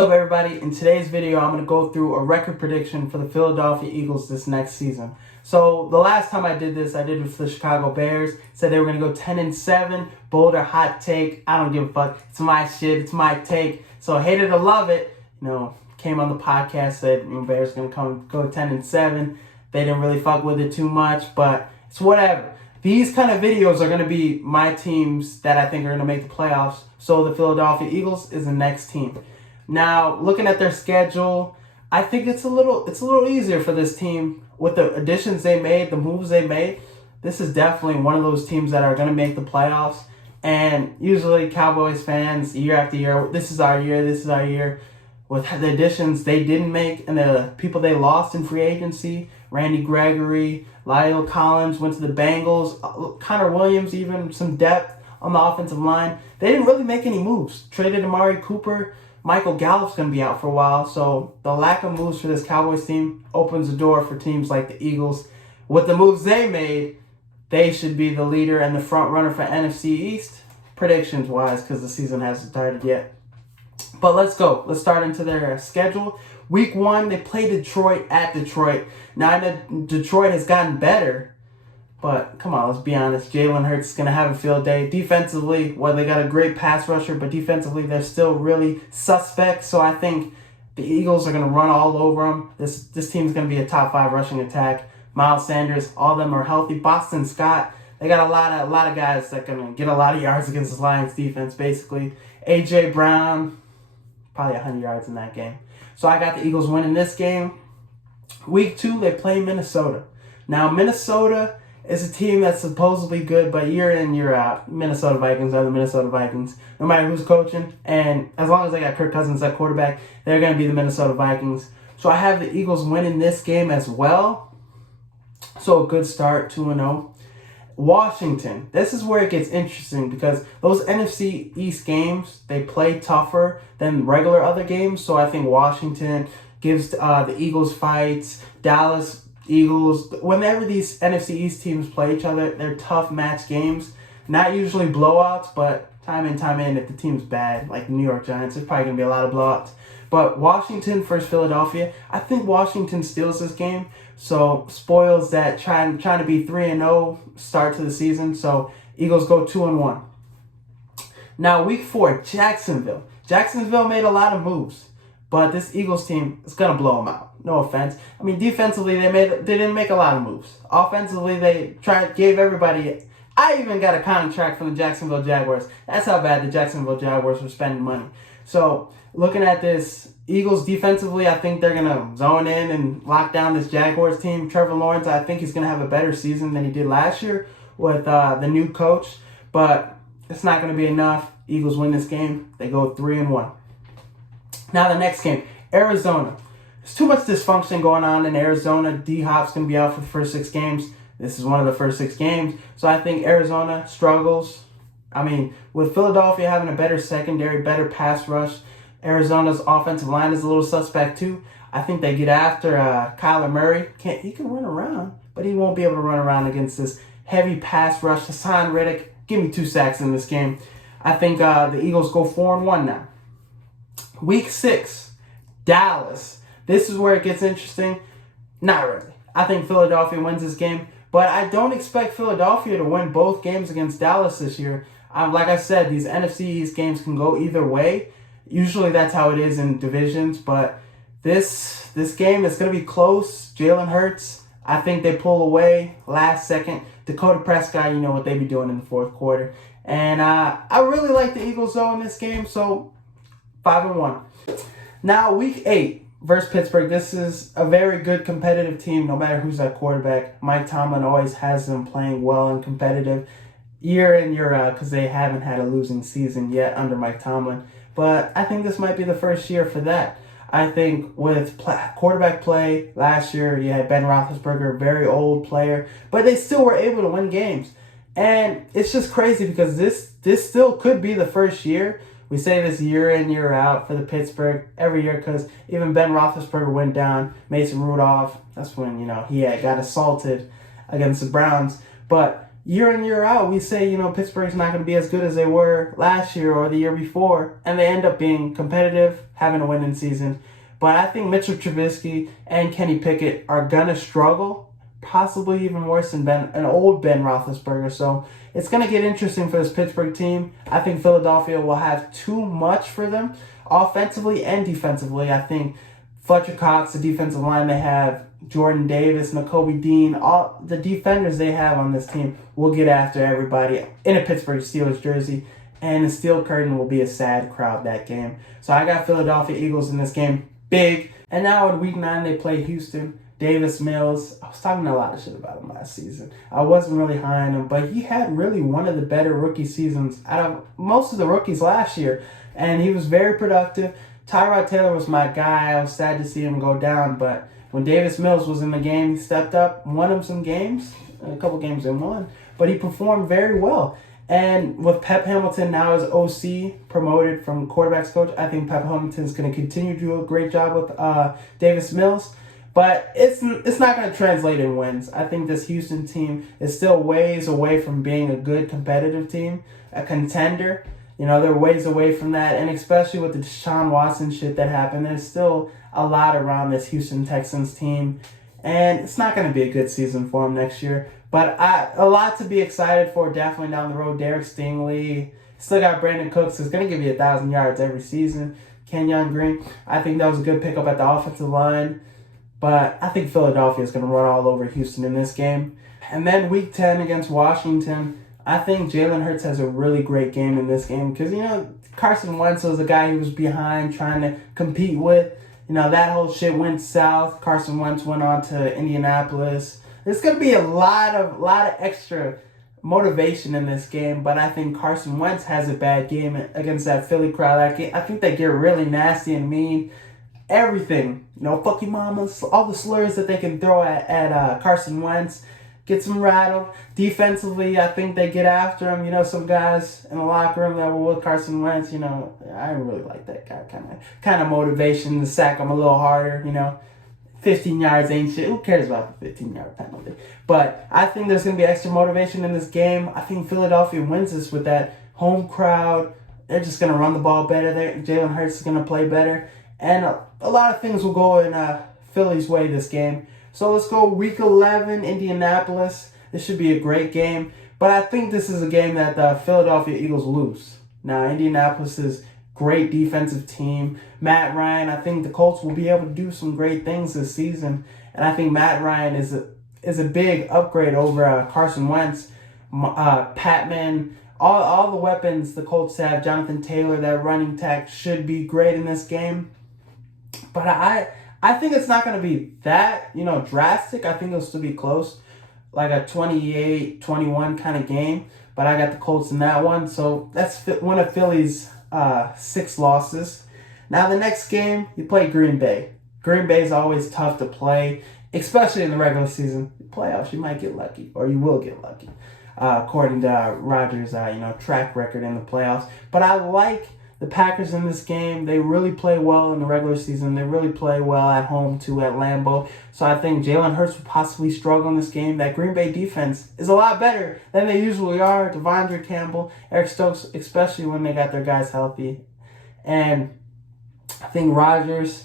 What's up, everybody? In today's video, I'm going to go through a record prediction for the Philadelphia Eagles this next season. So the last time I did this, I did it with the Chicago Bears. Said they were going to go 10-7. Bold or hot take, I don't give a fuck. It's my shit. It's my take. So hate it or love it. Came on the podcast, said Bears going to go 10-7. They didn't really fuck with it too much, but it's whatever. These kind of videos are going to be my teams that I think are going to make the playoffs. So the Philadelphia Eagles is the next team. Now, looking at their schedule, I think it's a little easier for this team with the additions they made, the moves they made. This is definitely one of those teams that are going to make the playoffs. And usually Cowboys fans, year after year, this is our year. With the additions they didn't make and the people they lost in free agency, Randy Gregory, Lyle Collins went to the Bengals, Connor Williams, even some depth on the offensive line. They didn't really make any moves. Traded Amari Cooper. Michael Gallup's going to be out for a while, so the lack of moves for this Cowboys team opens the door for teams like the Eagles. With the moves they made, they should be the leader and the front runner for NFC East, predictions-wise, because the season hasn't started yet. But let's go. Let's start into their schedule. Week 1, they play Detroit at Detroit. Now, I know Detroit has gotten better, but come on, let's be honest. Jalen Hurts is going to have a field day. Defensively, well, they got a great pass rusher, but defensively, they're still really suspect. So I think the Eagles are going to run all over them. This team's going to be a top 5 rushing attack. Miles Sanders, all of them are healthy. Boston Scott, they got a lot of guys that are going to get a lot of yards against the Lions defense, basically. A.J. Brown, probably 100 yards in that game. So I got the Eagles winning this game. Week 2, they play Minnesota. Now, Minnesota is a team that's supposedly good, but year in, year out, Minnesota Vikings are the Minnesota Vikings. No matter who's coaching, and as long as they got Kirk Cousins at quarterback, they're going to be the Minnesota Vikings. So I have the Eagles winning this game as well. So a good start, 2-0. Washington, this is where it gets interesting because those NFC East games, they play tougher than regular other games. So I think Washington gives the Eagles fights. Dallas, Eagles, whenever these NFC East teams play each other, they're tough match games. Not usually blowouts, but time in, if the team's bad, like New York Giants, there's probably going to be a lot of blowouts. But Washington versus Philadelphia, I think Washington steals this game. So spoils that trying to be 3-0 start to the season. So Eagles go 2-1. Now week 4, Jacksonville. Jacksonville made a lot of moves, but this Eagles team is gonna blow them out. No offense. I mean, defensively they didn't make a lot of moves. Offensively they gave everybody. I even got a contract from the Jacksonville Jaguars. That's how bad the Jacksonville Jaguars were spending money. So looking at this, Eagles defensively, I think they're going to zone in and lock down this Jaguars team. Trevor Lawrence, I think he's going to have a better season than he did last year with the new coach. But it's not going to be enough. Eagles win this game. They go 3-1. Now the next game, Arizona. There's too much dysfunction going on in Arizona. D-Hop's going to be out for the first 6 games. This is one of the first 6 games. So I think Arizona struggles. I mean, with Philadelphia having a better secondary, better pass rush, Arizona's offensive line is a little suspect too. I think they get after Kyler Murray. He can run around, but he won't be able to run around against this heavy pass rush. Hassan Reddick, give me 2 sacks in this game. I think the Eagles go 4-1 now. Week 6, Dallas. This is where it gets interesting. Not really. I think Philadelphia wins this game, but I don't expect Philadelphia to win both games against Dallas this year. Like I said, these NFC East games can go either way. Usually that's how it is in divisions, but this game is going to be close. Jalen Hurts, I think they pull away last second. Dakota Prescott, you know what they be doing in the fourth quarter. And I really like the Eagles, though, in this game, so 5-1. Now, week 8 versus Pittsburgh. This is a very good competitive team, no matter who's at quarterback. Mike Tomlin always has them playing well and competitive year in, year out, because they haven't had a losing season yet under Mike Tomlin. But I think this might be the first year for that. I think with quarterback play last year, you had Ben Roethlisberger, a very old player, but they still were able to win games. And it's just crazy because this still could be the first year. We say this year in, year out for the Pittsburgh every year because even Ben Roethlisberger went down. Mason Rudolph, that's when, he got assaulted against the Browns. But year in, year out, we say, Pittsburgh's not going to be as good as they were last year or the year before, and they end up being competitive, having a winning season. But I think Mitchell Trubisky and Kenny Pickett are going to struggle, possibly even worse than an old Ben Roethlisberger. So it's going to get interesting for this Pittsburgh team. I think Philadelphia will have too much for them, offensively and defensively. I think Fletcher Cox, the defensive line they have, Jordan Davis, Nakobe Dean, all the defenders they have on this team will get after everybody in a Pittsburgh Steelers jersey. And the steel curtain will be a sad crowd that game. So I got Philadelphia Eagles in this game big. And now in week 9, they play Houston. Davis Mills, I was talking a lot of shit about him last season. I wasn't really high on him, but he had really one of the better rookie seasons out of most of the rookies last year. And he was very productive. Tyrod Taylor was my guy. I was sad to see him go down, but when Davis Mills was in the game, he stepped up, won him some games, a couple games in one, but he performed very well. And with Pep Hamilton now as OC, promoted from quarterbacks coach, I think Pep Hamilton's going to continue to do a great job with Davis Mills. But it's not going to translate in wins. I think this Houston team is still ways away from being a good competitive team, a contender. They're ways away from that. And especially with the Deshaun Watson shit that happened, there's still a lot around this Houston Texans team. And it's not going to be a good season for them next year. But a lot to be excited for definitely down the road. Derek Stingley. Still got Brandon Cooks, who's going to give you 1,000 yards every season. Kenyon Green. I think that was a good pickup at the offensive line. But I think Philadelphia is going to run all over Houston in this game. And then week 10 against Washington, I think Jalen Hurts has a really great game in this game. Because, Carson Wentz was a guy he was behind trying to compete with. That whole shit went south. Carson Wentz went on to Indianapolis. There's going to be a lot of extra motivation in this game. But I think Carson Wentz has a bad game against that Philly crowd. I think they get really nasty and mean. Everything, fuck your mamas, all the slurs that they can throw at Carson Wentz, gets him rattled. Defensively, I think they get after him. Some guys in the locker room that were with Carson Wentz, I didn't really like that guy. Kind of motivation to sack him a little harder. 15 yards ain't shit. Who cares about the 15-yard penalty? But I think there's going to be extra motivation in this game. I think Philadelphia wins this with that home crowd. They're just going to run the ball better. Jalen Hurts is going to play better. And a lot of things will go in Philly's way this game. So let's go week 11, Indianapolis. This should be a great game. But I think this is a game that the Philadelphia Eagles lose. Now, Indianapolis is great defensive team. Matt Ryan, I think the Colts will be able to do some great things this season. And I think Matt Ryan is a big upgrade over Carson Wentz. Patman, all the weapons the Colts have, Jonathan Taylor, that running tack should be great in this game. But I think it's not going to be that, drastic. I think it'll still be close, like a 28-21 kind of game. But I got the Colts in that one. So that's one of Philly's 6 losses. Now the next game, you play Green Bay. Green Bay is always tough to play, especially in the regular season. Playoffs, you might get lucky, or you will get lucky, according to Rodgers' track record in the playoffs. But I like the Packers in this game. They really play well in the regular season. They really play well at home, too, at Lambeau. So I think Jalen Hurts will possibly struggle in this game. That Green Bay defense is a lot better than they usually are. Devondre Campbell, Eric Stokes, especially when they got their guys healthy. And I think Rodgers,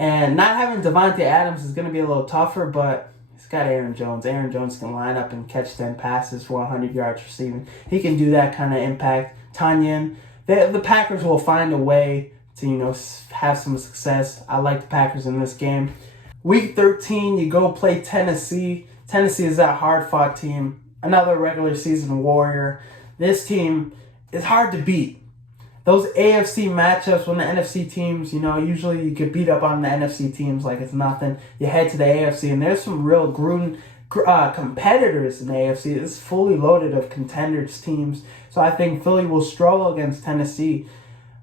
and not having Devontae Adams is going to be a little tougher, but he's got Aaron Jones. Aaron Jones can line up and catch 10 passes for 100 yards receiving. He can do that kind of impact. Tanyan, the Packers will find a way to, have some success. I like the Packers in this game. Week 13, you go play Tennessee. Tennessee is that hard-fought team. Another regular season warrior. This team is hard to beat. Those AFC matchups when the NFC teams, usually you get beat up on the NFC teams like it's nothing. You head to the AFC, and there's some real competitors in the AFC. It's fully loaded of contenders teams. So I think Philly will struggle against Tennessee.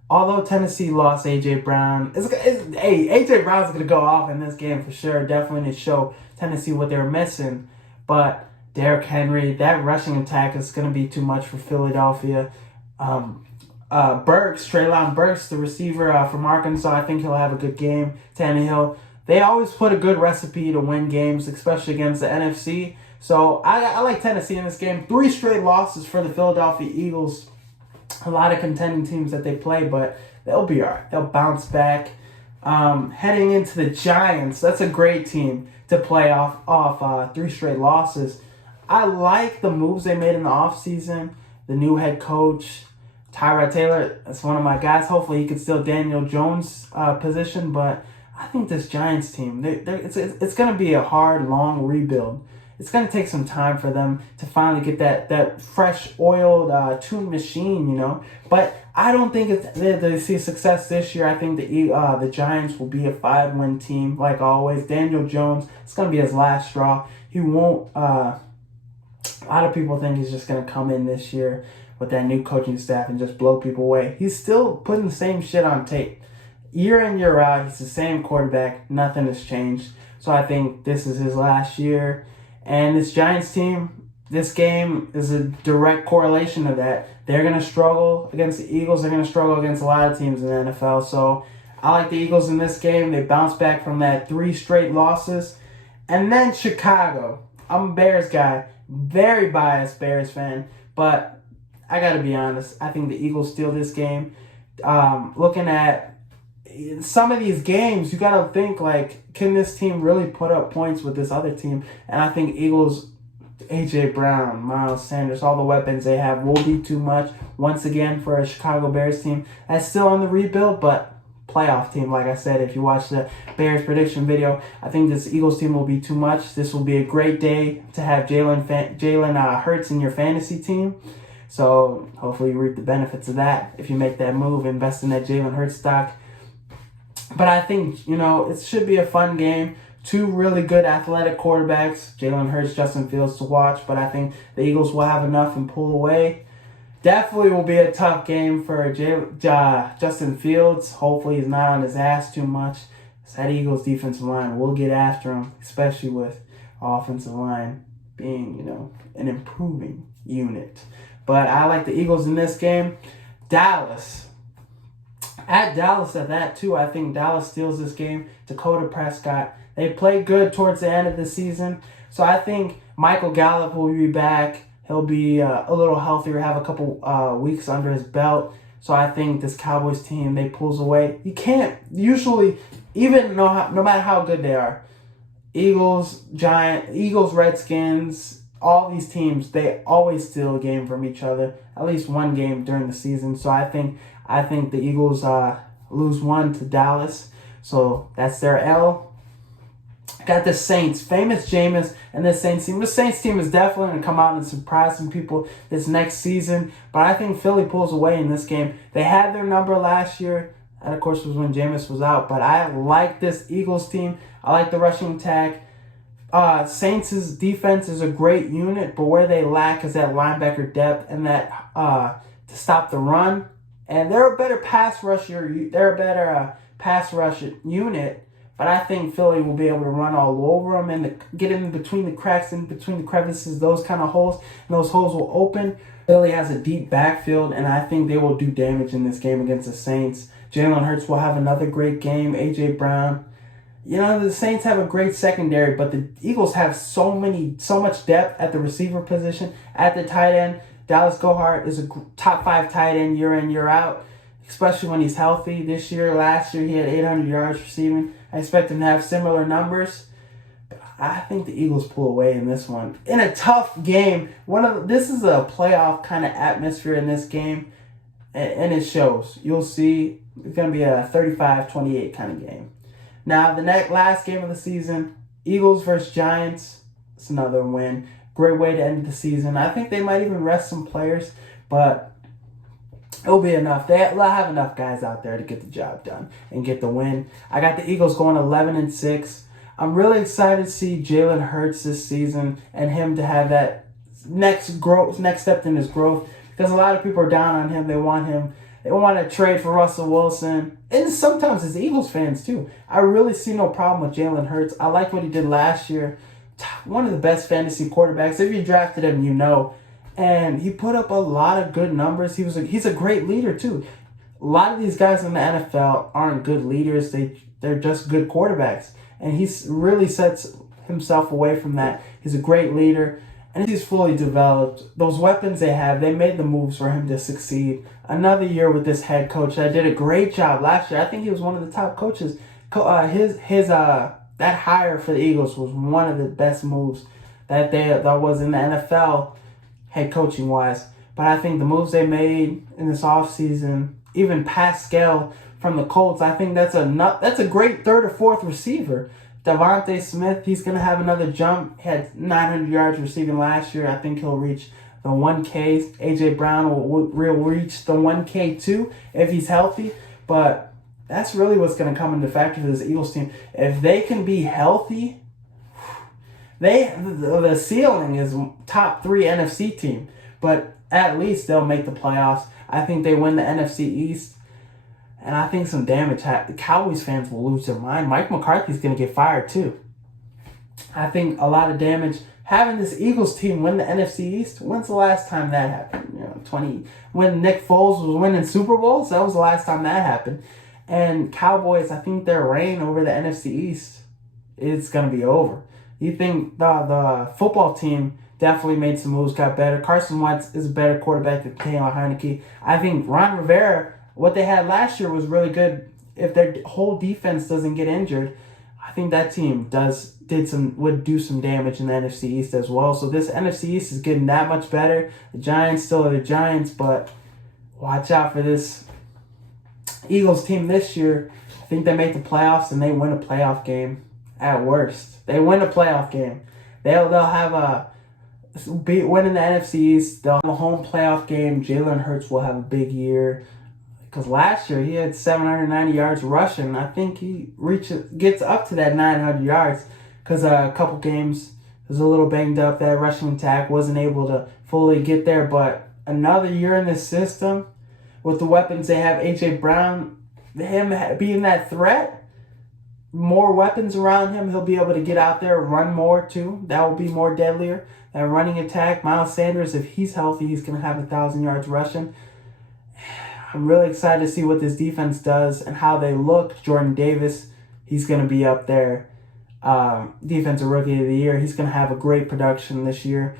Although Tennessee lost A.J. Brown. A.J. Brown's going to go off in this game for sure. Definitely to show Tennessee what they were missing. But Derrick Henry, that rushing attack is going to be too much for Philadelphia. Treylon Burks, the receiver from Arkansas, I think he'll have a good game. Tannehill, they always put a good recipe to win games, especially against the NFC. So I like Tennessee in this game. 3 straight losses for the Philadelphia Eagles. A lot of contending teams that they play, but they'll be all right. They'll bounce back. Heading into the Giants, that's a great team to play off 3 straight losses. I like the moves they made in the offseason. The new head coach, Tyrod Taylor, that's one of my guys. Hopefully he can steal Daniel Jones' position, but I think this Giants team, it's going to be a hard, long rebuild. It's going to take some time for them to finally get that fresh, oiled, tuned machine, you know. But I don't think they see success this year. I think the Giants will be a 5-win team, like always. Daniel Jones, it's going to be his last straw. He won't. A lot of people think he's just going to come in this year with that new coaching staff and just blow people away. He's still putting the same shit on tape. Year in, year out, he's the same quarterback. Nothing has changed. So I think this is his last year. And this Giants team, this game is a direct correlation of that. They're going to struggle against the Eagles. They're going to struggle against a lot of teams in the NFL. So I like the Eagles in this game. They bounce back from that 3 straight losses. And then Chicago. I'm a Bears guy. Very biased Bears fan. But I got to be honest. I think the Eagles steal this game. Looking at some of these games, you got to think, like, can this team really put up points with this other team? And I think Eagles, A.J. Brown, Miles Sanders, all the weapons they have will be too much once again for a Chicago Bears team that's still on the rebuild, but playoff team. Like I said, if you watch the Bears prediction video, I think this Eagles team will be too much. This will be a great day to have Jalen Hurts in your fantasy team. So hopefully you reap the benefits of that if you make that move, invest in that Jalen Hurts stock. But I think, it should be a fun game. 2 really good athletic quarterbacks, Jalen Hurts, Justin Fields, to watch. But I think the Eagles will have enough and pull away. Definitely will be a tough game for Justin Fields. Hopefully he's not on his ass too much. That Eagles defensive line will get after him, especially with offensive line being, an improving unit. But I like the Eagles in this game. Dallas. At Dallas at that, too. I think Dallas steals this game. Dakota Prescott. They played good towards the end of the season. So I think Michael Gallup will be back. He'll be a little healthier, have a couple weeks under his belt. So I think this Cowboys team, they pulls away. You can't usually, even no matter how good they are, Eagles, Redskins, all these teams, they always steal a game from each other. At least one game during the season. So I think the Eagles lose 1 to Dallas. So that's their L. Got the Saints. Famous Jameis and the Saints team. The Saints team is definitely going to come out and surprise some people this next season. But I think Philly pulls away in this game. They had their number last year. That, of course, was when Jameis was out. But I like this Eagles team. I like the rushing attack. Saints' defense is a great unit. But where they lack is that linebacker depth and that to stop the run. And they're a better pass rush unit, but I think Philly will be able to run all over them and get in between the cracks, in between the crevices, those kind of holes, and those holes will open. Philly has a deep backfield, and I think they will do damage in this game against the Saints. Jalen Hurts will have another great game. A.J. Brown. The Saints have a great secondary, but the Eagles have so much depth at the receiver position, at the tight end. Dallas Goedert is a top 5 tight end year in, year out, especially when he's healthy. Last year, he had 800 yards receiving. I expect him to have similar numbers. But I think the Eagles pull away in this one. In a tough game, this is a playoff kind of atmosphere in this game, and it shows. You'll see it's going to be a 35-28 kind of game. Now, the last game of the season, Eagles versus Giants. It's another win. Great way to end the season. I think they might even rest some players, but it'll be enough. They'll have enough guys out there to get the job done and get the win. I got the Eagles going 11-6. I'm really excited to see Jalen Hurts this season and him to have that next step in his growth, because a lot of people are down on him. They want to trade for Russell Wilson. And sometimes it's Eagles fans too. I really see no problem with Jalen Hurts. I like what he did last year. One of the best fantasy quarterbacks. If you drafted him, And he put up a lot of good numbers. He's a great leader too. A lot of these guys in the NFL aren't good leaders. They're just good quarterbacks. And he really sets himself away from that. He's a great leader, and he's fully developed. Those weapons they have, they made the moves for him to succeed. Another year with this head coach that did a great job last year. I think he was one of the top coaches. That hire for the Eagles was one of the best moves that was in the NFL, head coaching wise. But I think the moves they made in this offseason, even Pascal from the Colts, I think that's a great third or fourth receiver. Devontae Smith, he's going to have another jump. He had 900 yards receiving last year. I think he'll reach the 1K. A.J. Brown will reach the 1K too if he's healthy. But that's really what's going to come into factor for this Eagles team. If they can be healthy, the ceiling is top 3 NFC team. But at least they'll make the playoffs. I think they win the NFC East. And I think some damage. The Cowboys fans will lose their mind. Mike McCarthy's going to get fired too. I think a lot of damage. Having this Eagles team win the NFC East, when's the last time that happened? When Nick Foles was winning Super Bowls, that was the last time that happened. And Cowboys, I think their reign over the NFC East is going to be over. You think the football team definitely made some moves, got better. Carson Wentz is a better quarterback than Taylor Heineke. I think Ron Rivera, what they had last year was really good. If their whole defense doesn't get injured, I think that team would do some damage in the NFC East as well. So this NFC East is getting that much better. The Giants still are the Giants, but watch out for this Eagles team this year. I think they make the playoffs and they win a playoff game at worst. They win a playoff game. They'll have winning the NFC East. They'll have a home playoff game. Jalen Hurts will have a big year. Because last year he had 790 yards rushing. I think he gets up to that 900 yards. Because a couple games was a little banged up. That rushing attack wasn't able to fully get there. But another year in this system with the weapons they have, A.J. Brown, him being that threat, more weapons around him, he'll be able to get out there, run more too. That will be more deadlier. That running attack, Miles Sanders, if he's healthy, he's going to have 1,000 yards rushing. I'm really excited to see what this defense does and how they look. Jordan Davis, he's going to be up there. Defensive Rookie of the Year. He's going to have a great production this year.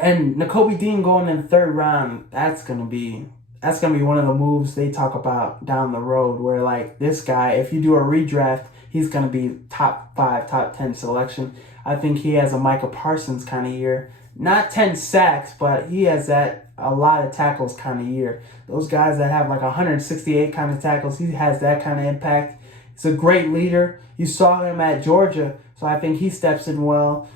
And Nakobe Dean going in the third round, that's going to be one of the moves they talk about down the road where, like, this guy, if you do a redraft, he's going to be top 5, top 10 selection. I think he has a Micah Parsons kind of year. Not 10 sacks, but he has a lot of tackles kind of year. Those guys that have like 168 kind of tackles, he has that kind of impact. He's a great leader. You saw him at Georgia, so I think he steps in well.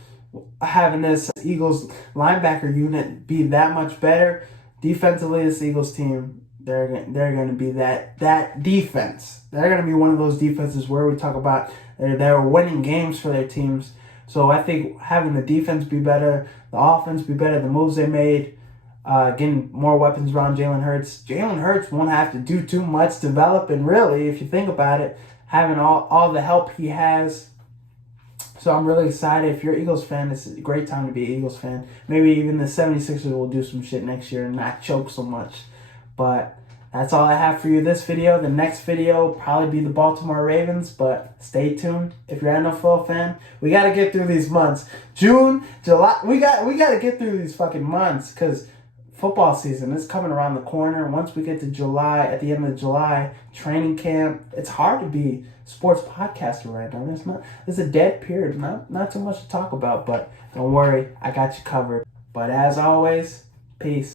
Having this Eagles linebacker unit be that much better. Defensively, this Eagles team, they're going to be that defense. They're going to be one of those defenses where we talk about they're winning games for their teams. So I think having the defense be better, the offense be better, the moves they made, getting more weapons around Jalen Hurts. Jalen Hurts won't have to do too much developing, really, if you think about it, having all the help he has. So I'm really excited. If you're an Eagles fan, it's a great time to be an Eagles fan. Maybe even the 76ers will do some shit next year and not choke so much. But that's all I have for you this video. The next video will probably be the Baltimore Ravens, but stay tuned. If you're an NFL fan, we got to get through these months. June, July, we got to get through these fucking months because football season is coming around the corner. Once we get to July, at the end of July, training camp, it's hard to be a sports podcaster right now. There's a dead period, not too much to talk about, but don't worry, I got you covered. But as always, peace.